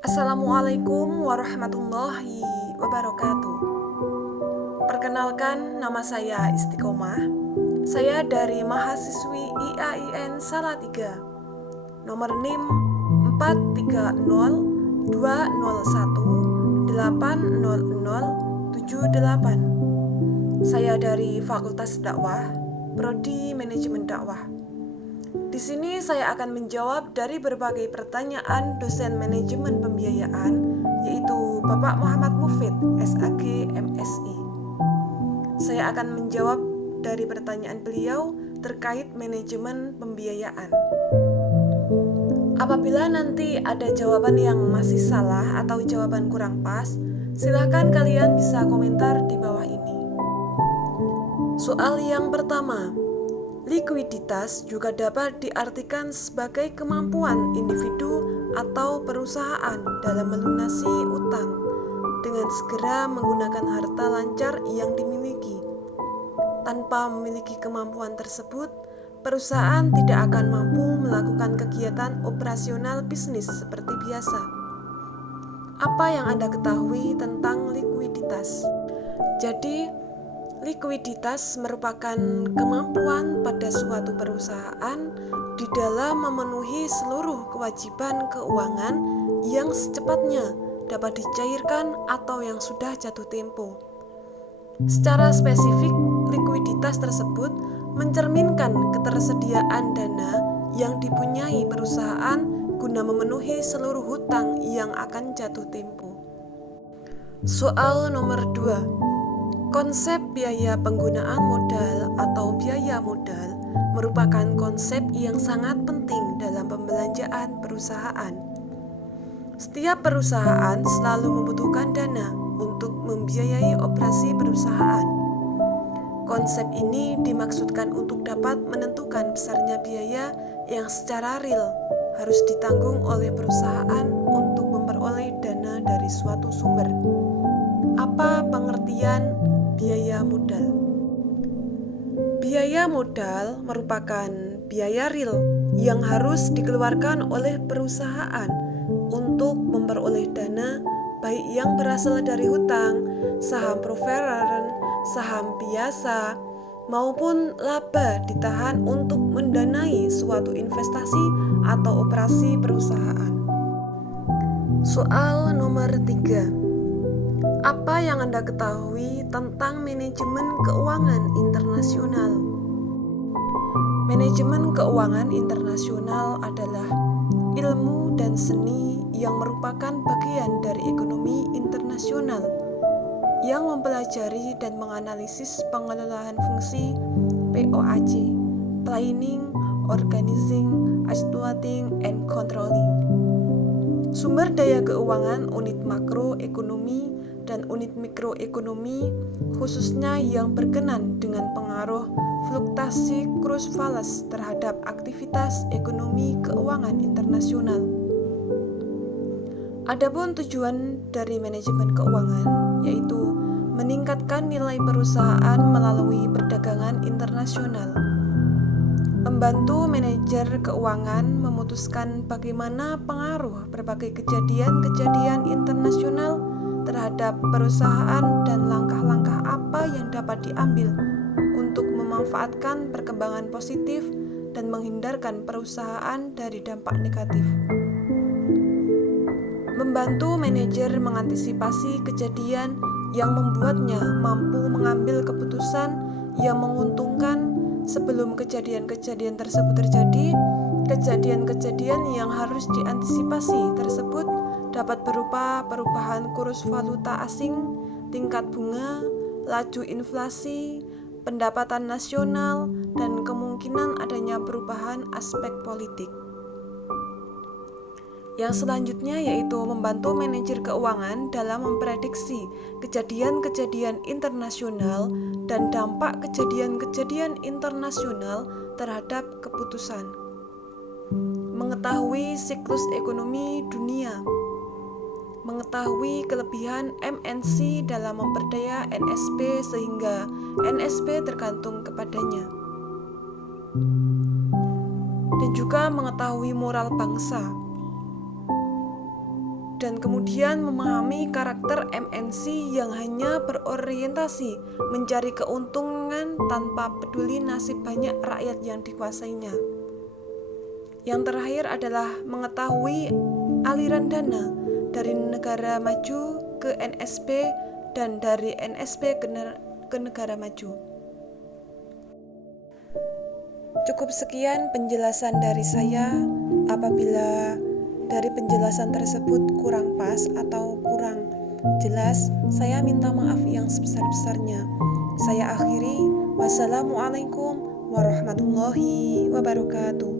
Assalamualaikum warahmatullahi wabarakatuh. Perkenalkan, nama saya Istiqomah. Saya dari mahasiswi IAIN Salatiga, nomor NIM 43020180078. Saya dari Fakultas Dakwah, Prodi Manajemen Dakwah. Di sini saya akan menjawab dari berbagai pertanyaan dosen manajemen pembiayaan, yaitu Bapak Muhammad Mufid, SAG MSI. Saya akan menjawab dari pertanyaan beliau terkait manajemen pembiayaan. Apabila nanti ada jawaban yang masih salah atau jawaban kurang pas, silahkan kalian bisa komentar di bawah ini. Soal yang pertama, likuiditas juga dapat diartikan sebagai kemampuan individu atau perusahaan dalam melunasi utang dengan segera menggunakan harta lancar yang dimiliki. Tanpa memiliki kemampuan tersebut, perusahaan tidak akan mampu melakukan kegiatan operasional bisnis seperti biasa. Apa yang Anda ketahui tentang likuiditas? Jadi, likuiditas merupakan kemampuan pada suatu perusahaan di dalam memenuhi seluruh kewajiban keuangan yang secepatnya dapat dicairkan atau yang sudah jatuh tempo. Secara spesifik, likuiditas tersebut mencerminkan ketersediaan dana yang dipunyai perusahaan guna memenuhi seluruh hutang yang akan jatuh tempo. Soal nomor 2. Konsep biaya penggunaan modal atau biaya modal merupakan konsep yang sangat penting dalam pembelanjaan perusahaan. Setiap perusahaan selalu membutuhkan dana untuk membiayai operasi perusahaan. Konsep ini dimaksudkan untuk dapat menentukan besarnya biaya yang secara real harus ditanggung oleh perusahaan untuk memperoleh dana dari suatu sumber. Apa pengertian biaya modal? Biaya modal merupakan biaya real yang harus dikeluarkan oleh perusahaan untuk memperoleh dana, baik yang berasal dari hutang, saham preferred, saham biasa, maupun laba ditahan untuk mendanai suatu investasi atau operasi perusahaan. Soal nomor 3. Apa yang Anda ketahui tentang manajemen keuangan internasional? Manajemen keuangan internasional adalah ilmu dan seni yang merupakan bagian dari ekonomi internasional yang mempelajari dan menganalisis pengelolaan fungsi POAC, Planning, Organizing, Exploiting, and Controlling. Sumber daya keuangan unit makroekonomi dan unit mikroekonomi, khususnya yang berkenan dengan pengaruh fluktuasi kurs falas terhadap aktivitas ekonomi keuangan internasional. Adapun tujuan dari manajemen keuangan yaitu meningkatkan nilai perusahaan melalui perdagangan internasional, membantu manajer keuangan memutuskan bagaimana pengaruh berbagai kejadian-kejadian internasional terhadap perusahaan dan langkah-langkah apa yang dapat diambil untuk memanfaatkan perkembangan positif dan menghindarkan perusahaan dari dampak negatif. Membantu manajer mengantisipasi kejadian yang membuatnya mampu mengambil keputusan yang menguntungkan sebelum kejadian-kejadian tersebut terjadi. Kejadian-kejadian yang harus diantisipasi tersebut dapat berupa perubahan kurs valuta asing, tingkat bunga, laju inflasi, pendapatan nasional, dan kemungkinan adanya perubahan aspek politik. Yang selanjutnya yaitu membantu manajer keuangan dalam memprediksi kejadian-kejadian internasional dan dampak kejadian-kejadian internasional terhadap keputusan. Mengetahui siklus ekonomi dunia, mengetahui kelebihan MNC dalam memperdaya NSP sehingga NSP tergantung kepadanya, dan juga mengetahui moral bangsa. dan kemudian memahami karakter MNC yang hanya berorientasi mencari keuntungan tanpa peduli nasib banyak rakyat yang dikuasainya. Yang terakhir adalah mengetahui aliran dana dari negara maju ke NSB dan dari NSB ke negara maju. Cukup sekian penjelasan dari saya. Apabila dari penjelasan tersebut kurang pas atau kurang jelas, saya minta maaf yang sebesar-besarnya. Saya akhiri. Wassalamualaikum warahmatullahi wabarakatuh.